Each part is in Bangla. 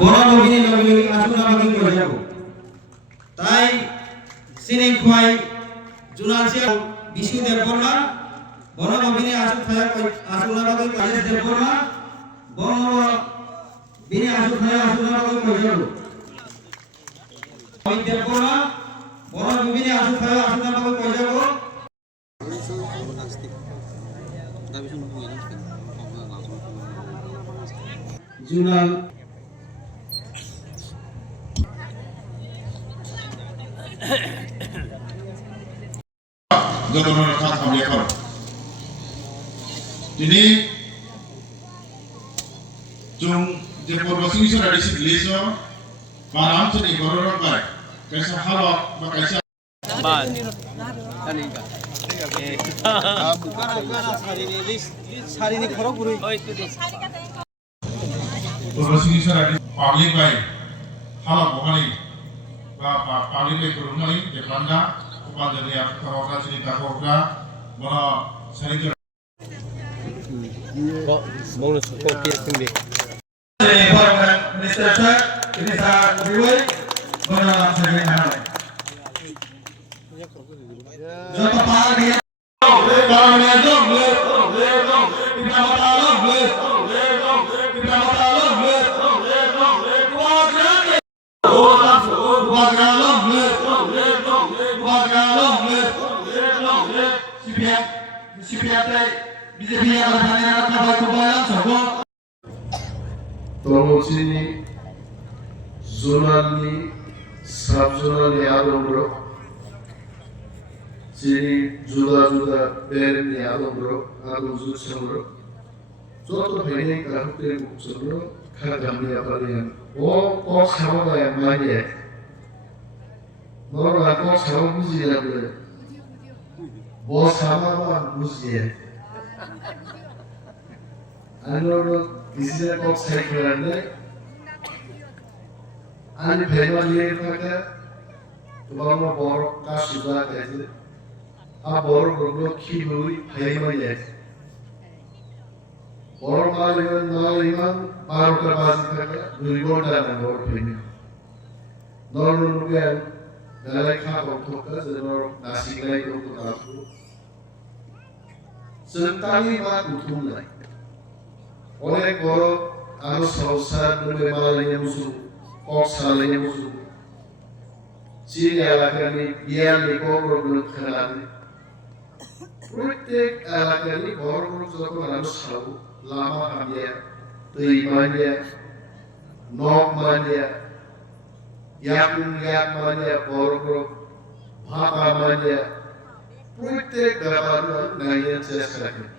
বড় নবীনে নবীনে আসুন আমাকে কই যাব তাই সিনে খোয়াই জুনালসে বিশু দেব বর্মা বড় নবীনে আসুন থায়া আসুন আমাকে কালেজ দেব বর্মা বড় বিনে আসুন থায়া আসুন আমাকে কই যাব আমি দেব বর্মা বড় নবীনে আসুন থায়া আসুন আমাকে কই যাব জুনাল জনগণের কাজ আমি এখন তিনি जों जे प्रवासी मिशनारि सिभिलाइजेशन बा रामचंद्र गौरव बाय कैसा हाल बा कैसा बात नहीं का सारिनि खर गुरै प्रवासी मिशनारि पाब्लिक बाय हाल बहानि बा पाब्लिक बाय गुरुमानि जे बान्दा बान्दानि आफावगा सिनि ताखौगा बा सारिनि bonus kopi tinggi Mr. Chuck, ini saya Dewi, mana saya kenal. Jatuh pagi. Kalau menjom, kita matalom, kita matalom, Promosini zonalni subzonalni adomro sini juda berni adomro adom semro joto bhene kahute semro khagamni aparian o ko samoga manye norma ko samo bujina bole bo samama bujiye anoro Disini kok saya kerana, ane family mereka, tuan mau borok kasih sudah kaji, borok borok kibui family aja, borok maliman baru kerja mereka, dua dan borok family, normal mungkin dalam kah untuk kerja, normal nasi lagi untuk aku, sentani mak utum lagi. অনেক বড় আরো সংসার করবে মালালিয়া মুসু কক্সালিয়া মুসু চীন এলাকানি বিয়ালি বড় খেলানি প্রত্যেক এলাকানি বড় যখন আরো সাবু লামা হামিয়া তৈ মানিয়া নক মানিয়া ইয়াকুন ইয়াক মানিয়া বড় ভাপা মানিয়া প্রত্যেক ব্যাপার নাইয়া চেষ্টা করে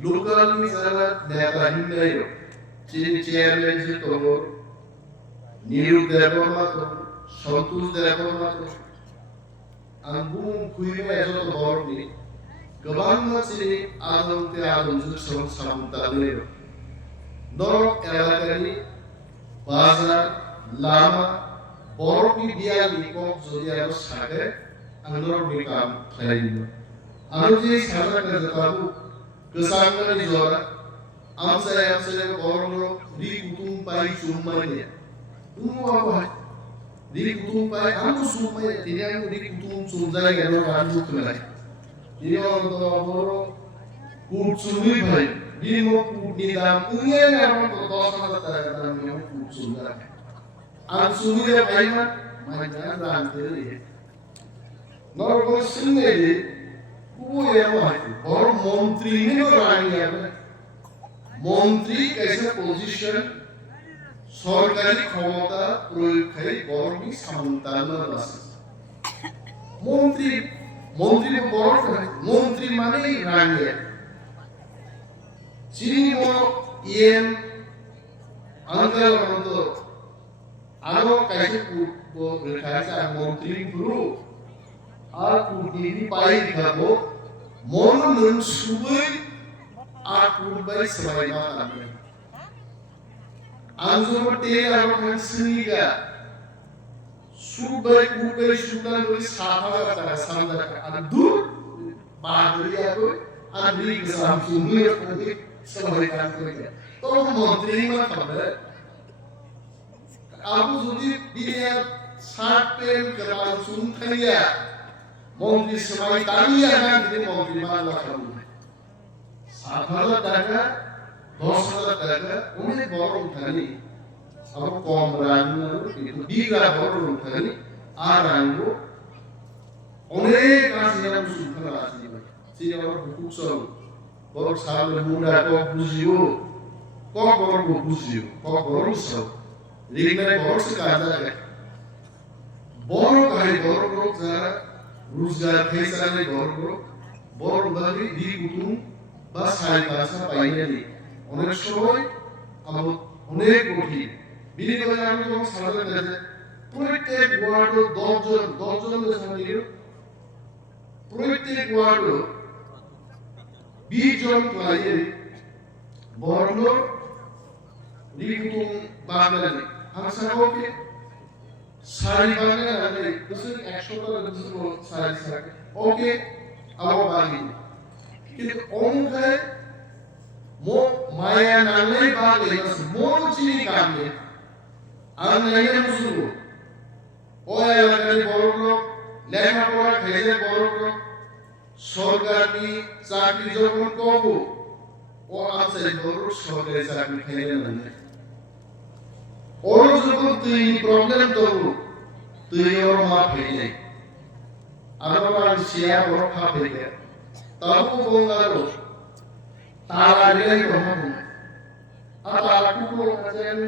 local misalnya data hingga yo ciri chairman je tomor niru debo mato santus debo mato anggung kuiwa eso to borni gabang ciri adon te adon ju samtale yo norok elakani bazar lama borki dia likok jodi aro sage anor mikam thaino aro je saja kazabu Kesangan di luar, amsaya borong di kutung pai sumanya. Apa? Di kutung pai, anu sumanya, tidak yang di kutung sumjai kan orang anu kenal. Ini orang tua borong kutsumi pai, di mau di dalam punya orang tua sama terang yang kutsumai. Ansumi dia pai mah, macam rantai. Normal sendiri. और मंत्री ने रानिया मंत्री कैसे पोजीशन सरकारी क्षमता प्रयोग करे बरमी सन्तान আছে मंत्री বড় मंत्री মানে রানিয়া চিনি ইএম আঙ্কেল মতো আরো कैसे রেখাছে मंत्री গুরু আর কুটিনি পাই খাবো মন সুবই আর কুরবাই সবাই মাতাবে আনজোতে আর মনসিগা সুবই কুরবাই সুদান ওই সাফা তারা সামদা আর দূর বাদরিয়া কো আর দিক সামসুমি কোই সবাই কাজ করে তো মন্ত্রী মা খাবে Aku যদি dia sarpen keral sunthaya মন্ত্রী সবাই দাঁড়িয়ে না দিলে মন্ত্রী মামলা করবে 7,000 টাকা 10,000 টাকা অনেক বড় উঠানি আবার কম রাখবো কিন্তু বিঘা বড় উঠানি আর আনবো অনেক আছে না সুখলা আছে সেই আমার হুকুক সব বড় সালে মুন্ডা কক বুঝিও কক বড় বুঝিও কক বড় সব রিগনে বড় সে কাজ আছে বড় কাহিনী বড় লোক যারা রোজগার ফেসালে বড় ভাবে দি কুতুম বা সাই ভাষা পাইনি অনেক সময় আমার অনেক কঠিন বিনিময়ে আমি যখন সাধারণ কাজে প্রত্যেক ওয়ার্ড 10 জন সামনে প্রত্যেক ওয়ার্ড 20 জন ক্লায়েন্ট বর্ণ লিখুন বাংলাতে ভাষা হোকে সারি বাংলা মানে দুসুন 100 টাকা দুসুন সারি সারি ওকে আবার বাকি কিন্তু অঙ্কে মো মায়া নালে বাংলা মন চিনি কামে আর নাইলে মুসুল ওই এলাকার বড় লোক লেখাপড়া খেলে বড় লোক সরকারি চাকরি যখন কব ও আছে বড় সরকারি চাকরি খেলে না ওর যখন তুই প্রবলেম করবো তুই ওর মা ফেলে আর ওর শিয়া বড় খা ফেলে তারপর বঙ্গালো তারা রেলাই কথা বলে আর তারা কুকুর আছেন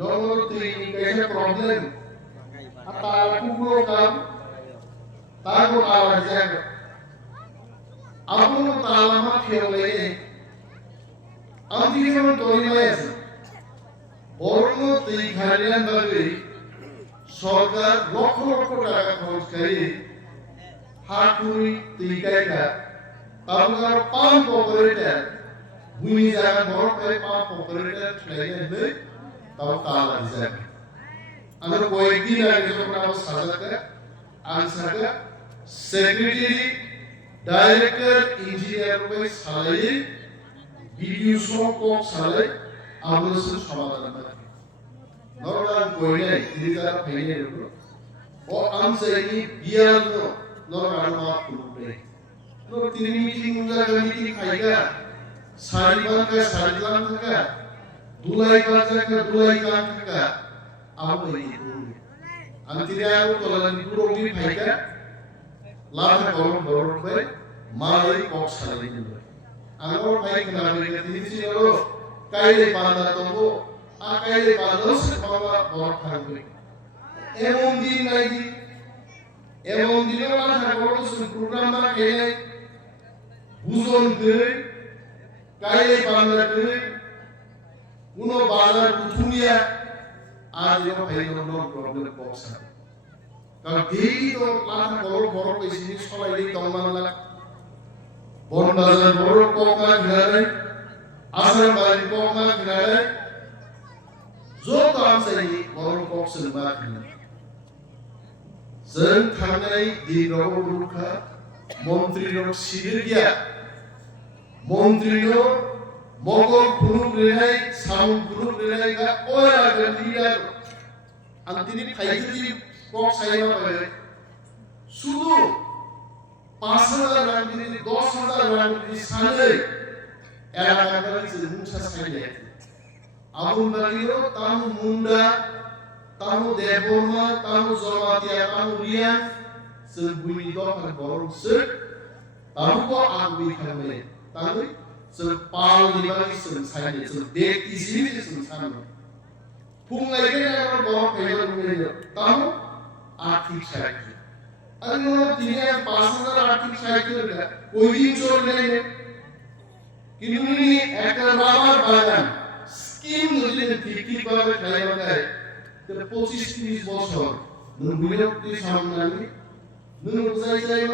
nomor 3 कैसे प्रॉब्लम आता कुकुर काम ताको आवाज जाएगा आपको तालामा खेले अंतिम में तोड़ी में বর্ণ তুই খালিয়ান ভাবে সরকার লক্ষ লক্ষ টাকা খরচ করে হাতুই তুই কাইকা তারপর পাম্প অপারেটর ভূমি জায়গা বড় করে পাম্প অপারেটর ঠেলে তাও কাল আসবে আমরা কয়েকদিন আগে যখন আমরা সাজাতে আনসারটা সেক্রেটারি ডাইরেক্টর ইঞ্জিনিয়ার করে সালাই ভিডিও সহ সালাই আমাদের সমাধান করে নরমাল কইলে ইদিকার ফেলে রইল ও আমসেনি বিয়াল নরমাল মাপ করবে নর তিনি মিটিং মিটিং খাইগা সারি বাঁকা সারি থাকা দুলাই বাজাকা দুলাই কান থাকা আবো এই আন্তিরা তোলান পুরো কি ফাইকা লাভ করব বড় করে মালাই কক সালাই দিল আগর ফাইক না হইলে তিনি ছিল কাইলে বাঁধা তবো আকাইলে বাঁধো সে বাবা বড় থাকবে এমন দিন নাই এমন দিনের মাথা বড় প্রোগ্রাম না খেলে বুঝন করে কাইলে বাঁধা করে কোনো বাজার দুনিয়া আজ এর ভাইনো নো প্রবলেম পড়ছে কারণ এই তো লাখ বড় বড় বেশি সবাই তমানলা বড় বাজার বড় কোকা ঘরে আসার বাড়ি কোকা ঘরে যত আছে বড় বক্সের বাকি जों थांनाय दिनाव रुखा मन्त्रीनाव सिरिया मन्त्रीनाव मगल खुनुक रेहाय साम खुनुक रेहाय गा ओया गलिया आं तिनि फाइजि कक साइमा पाय शुधु 5,000 रां दिनि 10,000 रां दिनि सानै एलाकानि जों मुसा साइले आबुन बालियो तामु मुन्डा tamu deborma tamu zolmatia tamu ria sebumi dokan borong se tamu ko agbi khamle tamu se pal dibagi se saine se dekti sini se sana phung lai ke na borong phelo ngene tamu arthik sahaja ano tinia 5,000 arthik sahaja ka koi din chor nei kinuni ekta rabar bagan scheme যদি ঠিক ভাবে খাইবা দেয় 25-30 বছর বিরক্তি সামনে বুঝাই যায়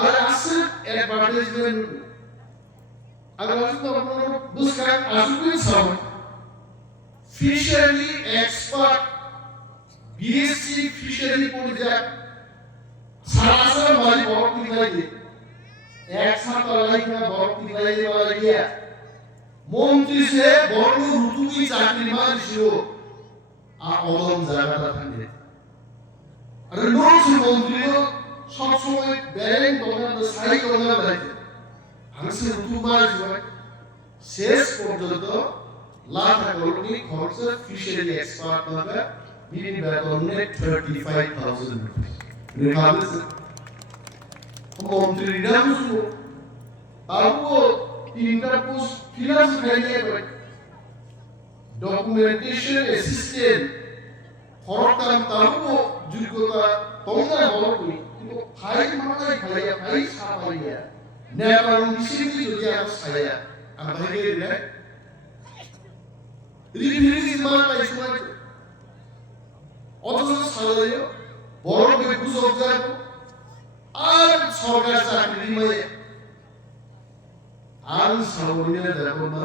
আর আছে অ্যাডভার্টাইজমেন্ট আগে তো আপনারা বুঝছেন আসলে সব ফিশারি এক্সপার্ট বিএসসি ফিশারি পড়ে সারা সারা মাই বড় কি লাগে একসাথে লাইনা বড় কি লাগে গিয়া মন্ত্রী সে বড় রুতুকি চাকরি মানসিও অদম জায়গাটা থাকে আর নরসি মন্ত্রীও সবসময় ব্যাংক দোকান সাই দোকান লাগে হাংসে রুতু মাস শেষ পর্যন্ত লাখ কলোনি খরচ ফিশারি এক্সপার্ট নামে বিন বেতনে 35000 রুপিস রেখাবে মন্ত্রীরা বুঝলো তাও তিনটা পোস্ট ফিনান্স খাইয়ে পায় ডকুমেন্টেশন অ্যাসিস্ট্যান্ট খরকাম তাও যোগ্যতা তোমরা বলো কিন্তু ফাইল মানাই খাইয়া ফাইল সাপাইয়া নেপাল মিশিয়ে যদি আর ছায়া আর ভাগে রে রিভিউজ মানাই সময় অথচ সালায় বড় করে বুঝো যাবো আর সরকার চাকরি মানে আর সামনে দেখো না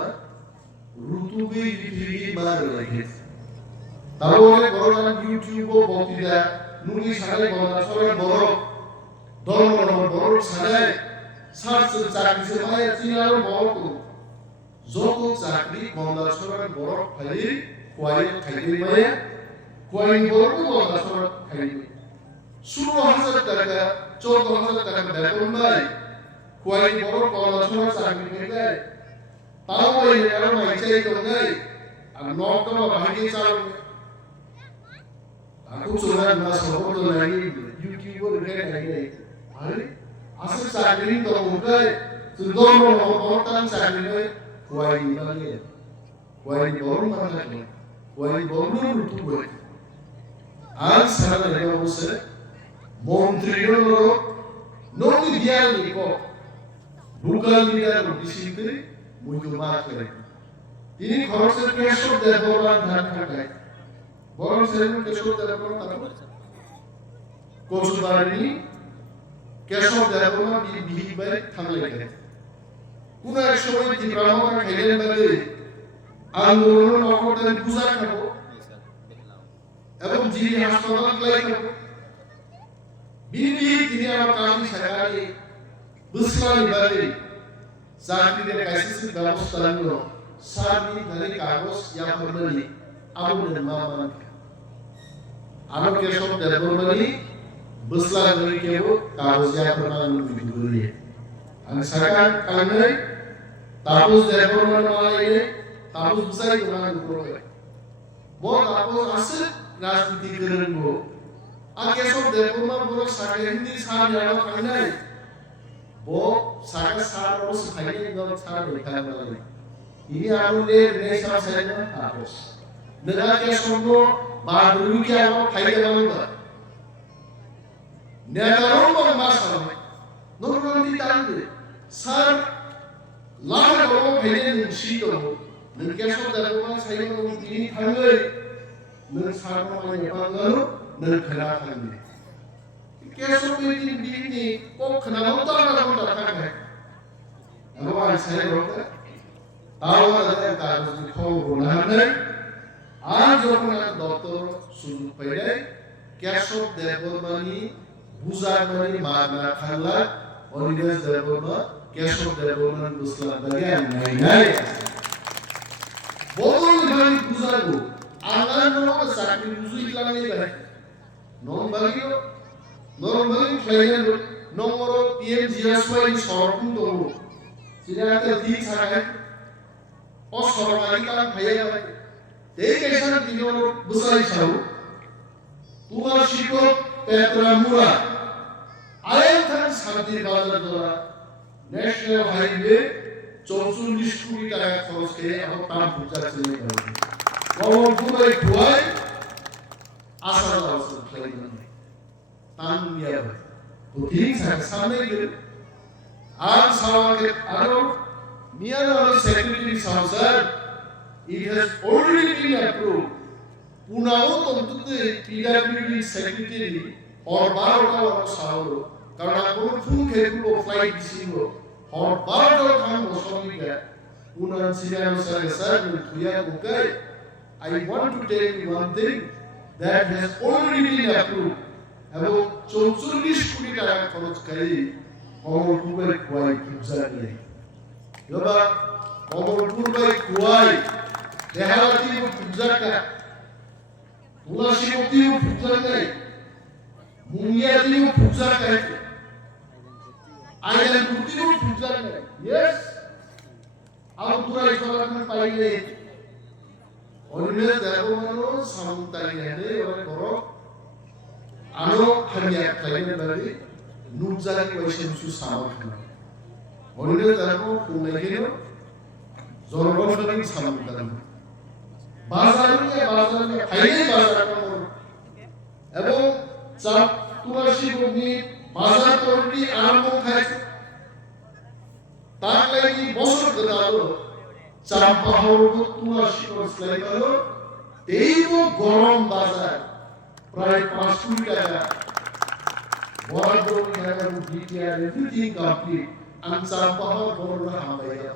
ঋতুবে রিভিউ মার লাগে তাহলে বড় ইউটিউব ও বক্তৃতা নুনি সালে বলা সবাই বড় ধর্ম বড় সালে সার্চ চাকরি সে মায়ের চিনার বড় যত চাকরি বন্ধ সবাই বড় ফাইল কোয়াই খাইতে মায়ে কোয়াই বড় বন্ধ সবাই খাইতে 16000 টাকা 14000 টাকা বেতন নাই কোয়াই বড় পড়াশোনা চাকরি পেলে তাও ওই এর মাইচাই তো নাই আর নকটা ভাগে চালাবে aku coba mas foto lagi YouTuber kayak lagi hari asal cakri to muka sudah mau tan cakri kuai lagi kuai baru mana lagi kuai baru itu buat आज सारा लगा उसे मंत्रियों लोग नौकरी दिया लिखो भूखल दिया डिसिप्लिन मुझे मार करे ini खर्च कैसे दे दौरान धान खाए বড় সেলুন কেশব দেবনা তারপর কোসবাড়ি কেশব দেবনা বিহি বাই থামলে গেছে কোন এক সময় কি ব্রাহ্মণ খাইলেন বলে আন্দোলন অকটেন পূজা খাবো এবং জিরি হাসপাতাল ক্লাই খাবো বিহি তিনি আমার কামি সরকারি বুসলানি বলে চাকরির কাইসিস ব্যবস্থা নিল সারি ধরে কাগজ ইয়া ফরমালি আবুল মামান আলো কেশব দেবনানি বুসলা ধরে কেবো কাগজ ইয়া ফরমালি বিগুলি আমি সরকার কানে তাপস দেবনানি মালাই তাপস বুসাই কোনা করে বো তাপস আছে রাজনীতি করেন গো আর কেশব দেবনানি বড় সাকে হিন্দি সার জানো কানে বো সাকে সার ও খাইয়ে দাও সার লেখা মানে ini আলুলে নেশা সেনা তাপস নেগা কেশব বাদুরু কি আলো খাইয়ে দাও না নেগারো মাসাল নরমালি তাইলে স্যার লাল বড় খাইয়ে নিশ্চিত হবো কেশব দেবনানি সাইনো তিনি থাকলে নর সার মানে বাংলানো নর খেলা থাকবে কেশব তিনি বিনি কখনা মত না মত থাকে আমার সাইনো রোটা তাওয়ালে কাগজ খবর না নেই আর যখন দপ্তর শুরু পেলে কেশব দেবনানি বুজারমানি মাগনা খালা অনিবেশ দেবনা কেশব দেবনানি বুসলা দাগে নাই নাই বদল গানি বুজাগো আল্লাহ নরক চাকরি বুঝুই লাগনি বাই নরমালিও নরমালি ফ্লাইন নম্বর পিএমজিএসওয়াই সরকুম দো সিরাতে ঠিক থাকে অসরকারি কাম ভাইয়া ভাই এই কেশব দিনর বুসাই ছাও তোমার শিক্ষক পেট্রা মুরা আইন থান শান্তির বাজার দ্বারা ন্যাশনাল হাইওয়ে 44 কোটি টাকা খরচ করে এখন তার পূজা চলে গেল কমলপুরে খুয়াই আশা আছে ফ্লাইট তান নিয়া ভাই তো ঠিক আছে সামনে গেল আর সাওয়াকে আরো Myanmar Secretary Sir, it has already been approved. Punao tomtute PWD Secretary or Baroka or Sauro, Karanakuru Fun Keku flight single, or Baroka Kam Osomika, Punan Sinan Sir, Tuya. I want to tell you one thing that has already been approved. About Chonsulish Kurita Koroskai, or Kuber Kwai Kibzani. Yoba Kamalpur বাই কুয়াই Dehalatibu Pujaka, Tulashimotiu Pujaka, Mungiatibu Pujaka, Islandutibu Pujaka, yes, Autura Isolan Paile, Original Dabomano, Samutari, or Ano Hanya Kainari, Nuzari Washington Samakana. Original Dabo, Pumekino, Zoroboshan Samakana. Bazar में हाईवे बाजार का मोड़ एवं चाप तुलसी बुनी बाजार तोड़नी आरंभ खाए ताकि की बॉसर कदालो चाप पहाड़ को तुलसी को स्लाइड करो तेईगो गरम बाजार प्राय 5 फुट का है बहुत बड़ा है वो बीटिया एवरीथिंग कंप्लीट हम चाप पहाड़ बोल रहा हम भैया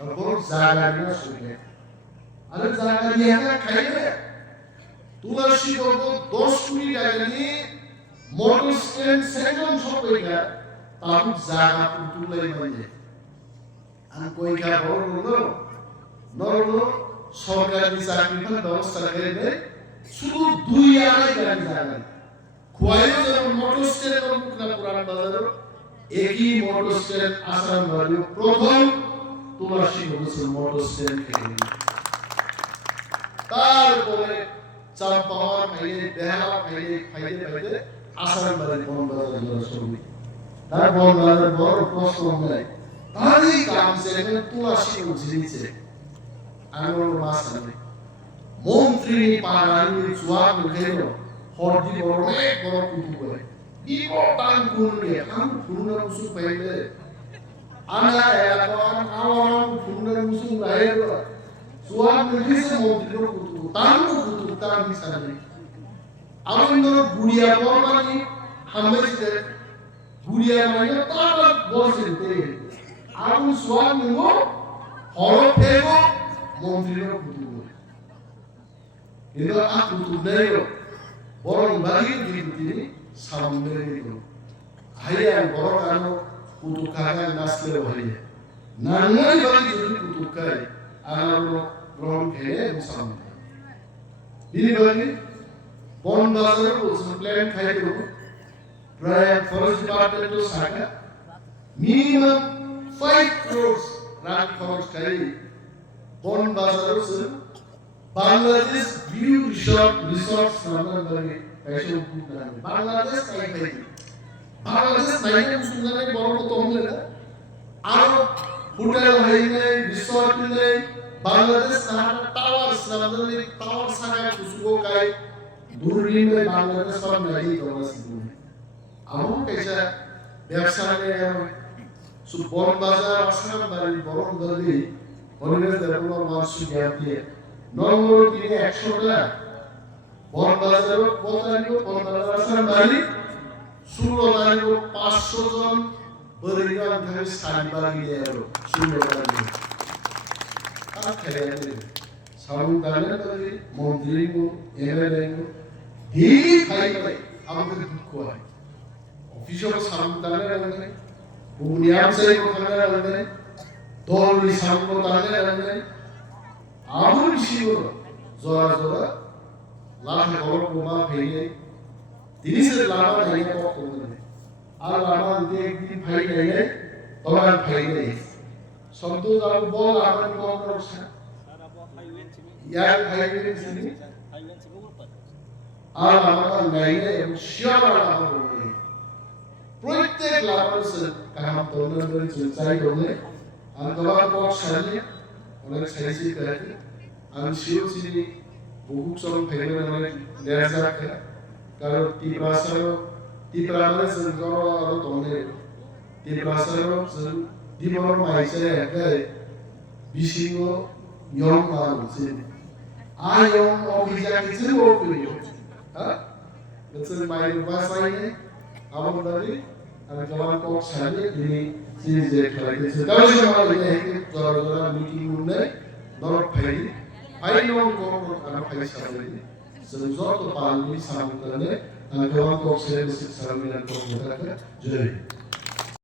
और बहुत ज़्यादा ना सुने अरे जाकर ये क्या खाएंगे तुलसी को 10 कुड़ी डालनी मोटर स्टैंड सेकंड शॉप पे गया ताकि जागा पुतुले बने हम कोई क्या बोल नो सरकारी चाकरी पर व्यवस्था करेंगे शुरू 2 यार जागा खुआइयो जब मोटर स्टैंड पर मुकना पुराना बाजार एक ही मोटर स्टैंड आसान वाली प्रथम तुलसी को मोटर स्टैंड करेंगे তারপরে চাপ পাওয়ার খাইয়ে দেহা খাইয়ে আসার বাড়ি বন বাজার শুরু তার বন বাজার বড় প্রশ্ন নাই তারই কাম সেখানে তুলসী উঠিছে আঙুল মাসনে মন্ত্রী পারানি চুয়া গেল হরদি বড় বড় কুতু করে ইকটান গুণে আম ফুরনা মুসু পাইলে আনা এখন আওয়াম ফুরনা মুসু রাইলো Suam negeri semua kutu, tamu misalnya. Awal itu budia orang ini hamil sih, budia mana tak bos itu. Awal suam itu orang pego menteri kutu. Itu aku kutu deh, orang bagi ini sambil itu. Ayah orang anu kutu kaya nasle bahaya. Nangai bagi jadi kutu kaya. Anu ron kaya musam. Ini bagi bon bazar ko plan kaya itu, prior forest department itu sahaja minimum 5 crores ran forest kaya bon bazar itu Bangladesh view resorts nama bagi passion food nama Bangladesh kaya Bangladesh naiknya musuhnya baru potong leda, Arab hotel hai resort hai Bangladesh nahan towers namanya tower sangat kusugo kai दूरबीन में बांग्लादेश और नहीं तो बस दूर आऊँ कैसा व्यवसाय में सुबह बाजार असर बारी बरों गली उन्हें देवलों मार्च जाती है नॉर्मल की ने एक्शन ला बरों बाजार को पोतानी को पोताना असर बारी सुलो बारी को 500 जन बरिया अंधेरे सारी बारी ले आयो सुलो बारी आप खेलेंगे सामुदाय बारी मंत्री को एमएलए को ही खाई करे अब तो दुख हुआ है ऑफिसर सामुदाय रहने बुनियाद से को खाना रहने दौड़ निशान को ताने रहने आहुर शिव जोरा लाख करोड़ कुमार भेजे तीन से लामा नहीं तो कुमार आ लामा देख भी भाई नहीं है और भाई नहीं संतोष आप बोल आपन कौन करो यार भाई नहीं सुनी আর আমরা নাইলে শিয়ারা হবে প্রত্যেক লাভারস কাম তোলন করে চলছাই হলে আর গবার পর সালে অনেক সাইসি করে আর শিও চিনি বহু সব ফেলে অনেক দেয়া কারণ টিপ্রামানে সঙ্গর আর তোনে টিপ্রাসার দিবর মাইছে একা বিশিঙ্গ নিয়ম মানছে আয়ম অভিযান কিছু ওপরিও Betul main bahasa ini, awam dari, anak kawan kau sahaja ini sih lagi. Kalau siapa lagi ini, jora meeting mulai, dorong pay non kau anak pay sahaja ini. Sejauh tu paling sama dengan anak kawan kau sahaja sih sama dengan kau berada jadi.